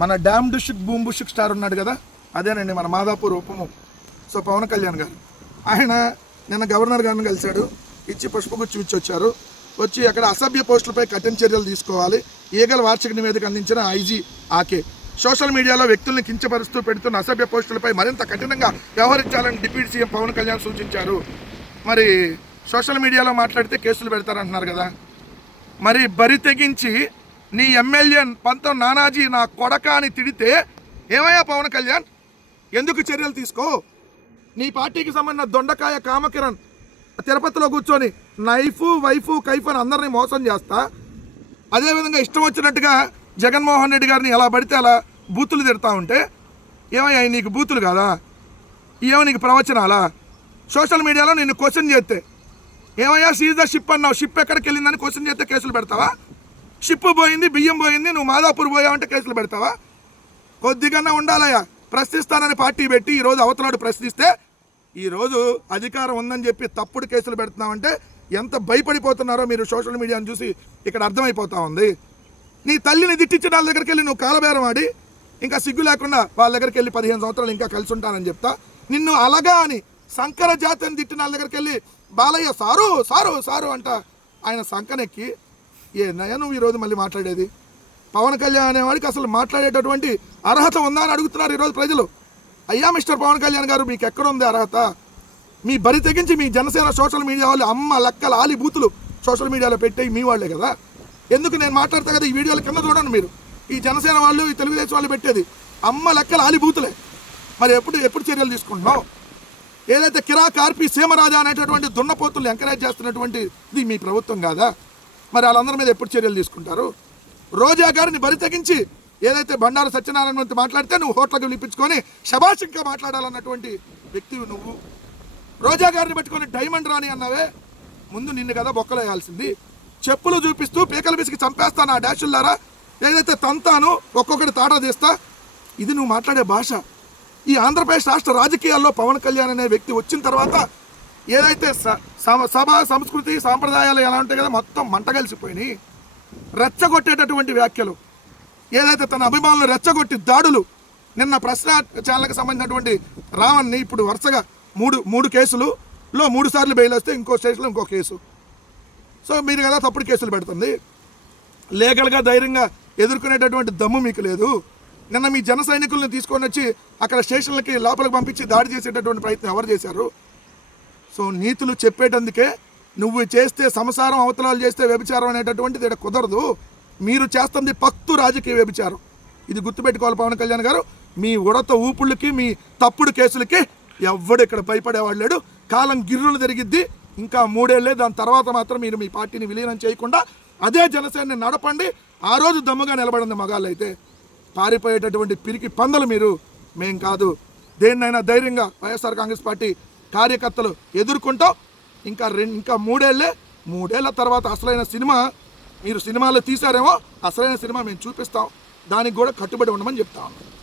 మన dam బుషిక్ boom బుషిక్ star ఉన్నాడు కదా, అదేనండి మన మాదాపూర్ ఉపము. సో పవన్ కళ్యాణ్ గారు ఆయన నిన్న గవర్నర్ గారిని కలిశాడు, ఇచ్చి పుష్పగుచ్చి ఇచ్చి వచ్చారు. వచ్చి అక్కడ అసభ్య పోస్టులపై కఠిన చర్యలు తీసుకోవాలి. ఈగల వార్షిక నివేదిక అందించిన ఐజీ ఆకే సోషల్ మీడియాలో వ్యక్తుల్ని కించపరుస్తూ పెడుతున్న అసభ్య పోస్టులపై మరింత కఠినంగా వ్యవహరించాలని డిప్యూటీ సీఎం పవన్ కళ్యాణ్ సూచించారు. మరి సోషల్ మీడియాలో మాట్లాడితే కేసులు పెడతారంటున్నారు కదా, మరి బరి తెగించి నీ ఎమ్మెల్యే పంతం నానాజీ నా కొడక అని తిడితే ఏమయ్యా పవన్ కళ్యాణ్, ఎందుకు చర్యలు తీసుకో? నీ పార్టీకి సంబంధించిన దొండకాయ కామకిరణ్ తిరుపతిలో కూర్చొని నైఫు వైఫు కైఫ్ అని అందరినీ మోసం చేస్తా, అదేవిధంగా ఇష్టం వచ్చినట్టుగా జగన్మోహన్ రెడ్డి గారిని ఎలా పడితే అలా బూతులు తిడతా ఉంటే ఏమయ్యా నీకు బూతులు కాదా? ఏమో నీకు ప్రవచనాలా? సోషల్ మీడియాలో నిన్ను క్వశ్చన్ చేస్తే ఏమయ్యా సీజ్ ద షిప్ అన్నావు, షిప్ ఎక్కడికి వెళ్ళిందని క్వశ్చన్ చేస్తే కేసులు పెడతావా? షిప్ పోయింది, బియ్యం పోయింది, నువ్వు మాదాపూర్ పోయావంటే కేసులు పెడతావా? కొద్దిగా ఉండాలయ్యా. ప్రశ్నిస్తానని పార్టీ పెట్టి ఈరోజు అవతలాడు ప్రశ్నిస్తే ఈరోజు అధికారం ఉందని చెప్పి తప్పుడు కేసులు పెడుతున్నామంటే ఎంత భయపడిపోతున్నారో మీరు సోషల్ మీడియాను చూసి ఇక్కడ అర్థమైపోతా ఉంది. నీ తల్లిని దిట్టించిన వాళ్ళ దగ్గరికి వెళ్ళి నువ్వు కాలబేరం ఆడి ఇంకా సిగ్గు లేకుండా వాళ్ళ దగ్గరికి వెళ్ళి 15 సంవత్సరాలు ఇంకా కలిసి ఉంటానని చెప్తా. నిన్ను అలాగా అని శంకర జాతిని తిట్టిన వాళ్ళ దగ్గరికి వెళ్ళి బాలయ్య సారు సారు సారు అంట ఆయన సంకనెక్కి ఏ నయ నువ్వు ఈరోజు మళ్ళీ మాట్లాడేది? పవన్ కళ్యాణ్ అనేవాడికి అసలు మాట్లాడేటటువంటి అర్హత ఉందా అని అడుగుతున్నారు ఈరోజు ప్రజలు. అయ్యా మిస్టర్ పవన్ కళ్యాణ్ గారు, మీకు ఎక్కడుంది అర్హత? మీ బరి తెగించి మీ జనసేన సోషల్ మీడియా వాళ్ళు అమ్మ లెక్కల ఆలి బూతులు సోషల్ మీడియాలో పెట్టే మీ వాళ్ళే కదా. ఎందుకు నేను మాట్లాడతా కదా, ఈ వీడియోల కింద చూడండి మీరు, ఈ జనసేన వాళ్ళు ఈ తెలుగుదేశం వాళ్ళు పెట్టేది అమ్మ లెక్కల ఆలి బూతులే. మరి ఎప్పుడు చర్యలు తీసుకుంటున్నావు? ఏదైతే కిరాక్ ఆర్పి సీమరాజా అనేటటువంటి దున్నపోతులు ఎంకరేజ్ చేస్తున్నటువంటి ఇది మీ ప్రభుత్వం కాదా? మరి వాళ్ళందరి మీద ఎప్పుడు చర్యలు తీసుకుంటారు? రోజా గారిని బరి తెగించి ఏదైతే బండారు సత్యనారాయణ వంతు మాట్లాడితే నువ్వు హోటల్కి పిలిపించుకొని శభాష్ ఇంకా మాట్లాడాలన్నటువంటి వ్యక్తివి నువ్వు. రోజా గారిని పట్టుకొని డైమండ్ రాణి అన్నావే, ముందు నిన్ను కదా బొక్కలేయాల్సింది. చెప్పులు చూపిస్తూ పీకలు పిసికి చంపేస్తాను ఆ డాషుల్లారా, ఏదైతే తంతాను ఒక్కొక్కటి తాటా తీస్తా, ఇది నువ్వు మాట్లాడే భాష. ఈ ఆంధ్రప్రదేశ్ రాష్ట్ర రాజకీయాల్లో పవన్ కళ్యాణ్ అనే వ్యక్తి వచ్చిన తర్వాత ఏదైతే సభ సంస్కృతి సాంప్రదాయాలు ఎలా ఉంటాయి కదా మొత్తం మంట కలిసిపోయినాయి. రెచ్చగొట్టేటటువంటి వ్యాఖ్యలు, ఏదైతే తన అభిమానులు రెచ్చగొట్టి దాడులు, నిన్న ప్రశ్న ఛానల్కి సంబంధించినటువంటి రావణ్ని ఇప్పుడు వరుసగా మూడు కేసులలో 3 సార్లు బెయిల్ వస్తే ఇంకో స్టేషన్లో ఇంకో కేసు. సో మీరు కదా తప్పుడు కేసులు పెడుతుంది. లీగల్గా ధైర్యంగా ఎదుర్కొనేటటువంటి దమ్ము మీకు లేదు. నిన్న మీ జన సైనికుల్ని తీసుకొని వచ్చి అక్కడ స్టేషన్లకి లోపలికి పంపించి దాడి చేసేటటువంటి ప్రయత్నం ఎవరు చేశారు? సో నీతులు చెప్పేటందుకే నువ్వు చేస్తే సంసారం, అవతలాలు చేస్తే వ్యభిచారం అనేటటువంటిది ఇక్కడ కుదరదు. మీరు చేస్తుంది పక్తు రాజకీయ వ్యభిచారం. ఇది గుర్తుపెట్టుకోవాలి పవన్ కళ్యాణ్ గారు. మీ ఉడత ఊపుళ్ళకి, మీ తప్పుడు కేసులకి ఎవ్వడు ఇక్కడ భయపడేవాడు లేడు. కాలం గిర్రులు జరిగిద్ది. ఇంకా 3 ఏళ్ళే, దాని తర్వాత మాత్రం మీరు మీ పార్టీని విలీనం చేయకుండా అదే జనసేనని నడపండి. ఆ రోజు దమ్ముగా నిలబడింది మగాళ్ళు అయితే. పారిపోయేటటువంటి పిరికి పందలు మీరు, మేం కాదు. దేన్నైనా ధైర్యంగా వైఎస్ఆర్ కాంగ్రెస్ పార్టీ కార్యకర్తలు ఎదుర్కొంటాం. ఇంకా 3 ఏళ్ళే. 3 ఏళ్ళ తర్వాత అసలైన సినిమా, మీరు సినిమాలో తీశారేమో, అసలైన సినిమా మేము చూపిస్తాం. దానికి కూడా కట్టుబడి ఉండమని చెప్తా ఉన్నాం.